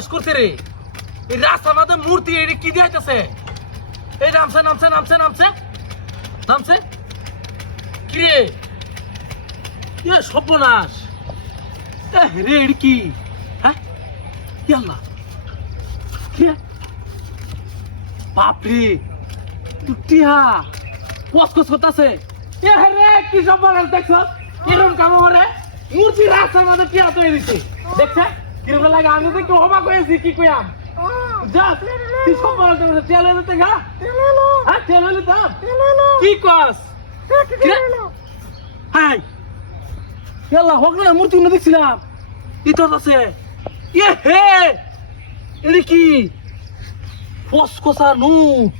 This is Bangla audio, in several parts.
সর্বনাশ করছে রে। এই রাস্তার মধ্যে মূর্তি এটা কি দিয়েছে? এই নামছে নামছে নামছে নামছে নামছে কি রে? এ সর্বনাশ রে, এটা কি? হ্যাঁ কি আল্লাহ, কি বাপরে টিয়া কসকস করতেছে। এ রে কি সর্বনাশ দেখছ? কিরম কাম করে মূর্তি রাস্তার মধ্যে টিয়া তৈরি দিচ্ছে দেখছে কিরম লাগে। আমি তো একটু অবাক হয়েছি, কি কইয়াম যা তুই সর্বনাশ করছিস। তেল এনে তো গা হ্যাঁ তেল এনে দাম কি কস? হাই ইয়াল্লাহ হোক না, মূর্তি না দেখছিলাম ইতর আছে। এ হে এটা কি ফসকসা নোট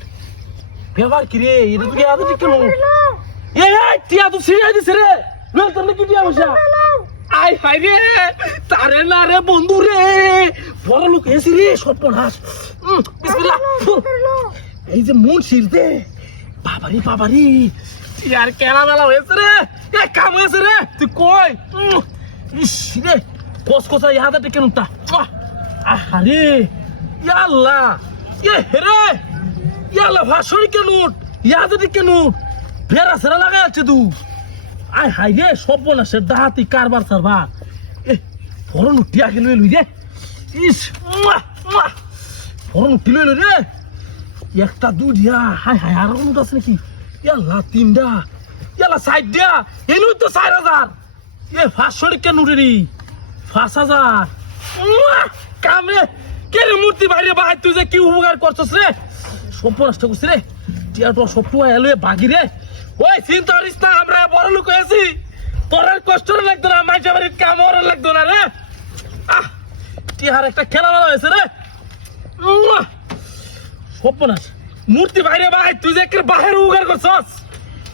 ব্যবহার কি রে? এটা তো আদৌ ঠিক কেন? এ টিয়া তো ছিঁড়ে দিছে রে। নয় তোর কি টিয়া বসা আই হাই রে তারে না রে বন্ধু রে, বড় লোক এসি রে সর্বনাশ। বিসমিল্লাহ। এই যে মন ছিঁড়তে বাবারি বাবারি আর কেনা বেলা হয়েছে রে। এ কাম হয়েছে রে। তুই কই ইস রে কসকসা ইহাদাতে কেন তা আরে ইয়াল্লাহ এ রে ইয়াল্লাহ ভাষণি কেন ইয়াদাতে কেন বেড়া সেরা লাগাই আছে তু আই হাই রে সর্বনাশের ডাহাতি কারবার সারবার। এ ফরন উঠিয়া গেল লই রে। ইস ফরন উঠি লইল রে। একটা দুইটা হাই হাই আর কোন আছে নাকি? ইয়াল্লাহ তিনটা ইয়াল্লাহ সাইড দিয়া এনুই তো 4000। এ 500 কেন উঠে রে? 5000 কামে কে রে মূর্তি বাইরে বাহাই তুই যে কি উপকার করছস রে? সর্বনাশটা করছিস রে। টিয়া তো সব এলো বাগি রে। ওই চিন্তা করিস না, আমরা বড় লোক হয়েছি, তোর আর কষ্ট লাগতো না, মাইজা বাড়ির কাম ওর লাগতো না রে। টিয়ার একটা খেলা বেলা হয়েছে রে। সর্বনাশ মূর্তি বাইরে ভাই তুই যে বাহের উগার করছস,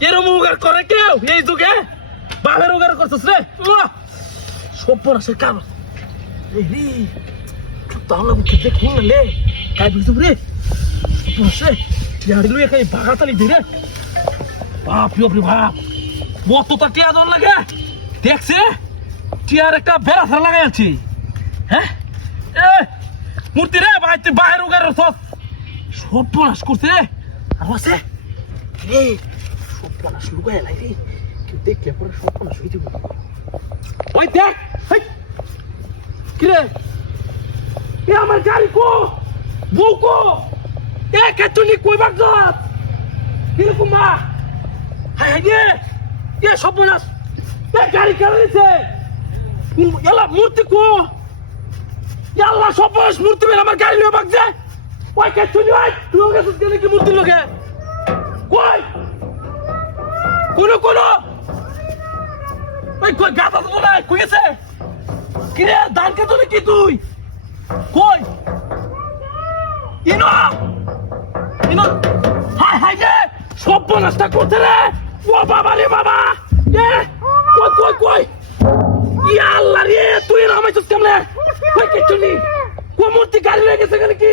এরম উগার করে কেউ এই যুগে? বাহের উগার করছস রে। সর্বনাশের কাম তাহলে খেতে খুন লে কাই বুঝতে রে। সর্বনাশ রে টিয়ারি লুয়ে খাই বাগাতালি দিরে। বাপ রে বাপ কতটা টিয়া দর লাগে দেখছে? টিয়ার একটা বেড়া ছাড়া লাগাই আছি। হ্যাঁ এ মূর্তি রে ভাই তুই বাহের উগার করছস, সর্বনাশ করছে রে। আর আছে রে সর্বনাশ লুকায় লাই রে, কেউ দেখলে পরে সর্বনাশ হয়ে যাবে। ওই দেখ কিরে এ আমার গাড়ি কো বউ কো এ কেতুনি কই বাগজাত এরকম মা হাই হাই রে। এ সর্বনাশ এ গাড়ি কেন নিছে? এলা মূর্তি কো ইয়াল্লাহ সর্বনাশ মূর্তি বের আমার গাড়ি লয়ে বাগছে। ওই কেতুনি ভাই তুই ওকে সুস্কে নাকি মূর্তি লগে কই কোন কোন ওই কই গাতা তো না কই আছে কিরে? দান কে তো কি তুই কই ইনো ইনো হাই হাই রে সর্বনাশটা করতে রে। ও বাবা রে বাবা এ কই কই কই ইয়া আল্লাহ রে তুই নামাইছস কেমনে? কই কেতুনি কো মূর্তি গাড়ি লয়ে গেছে কেন কি?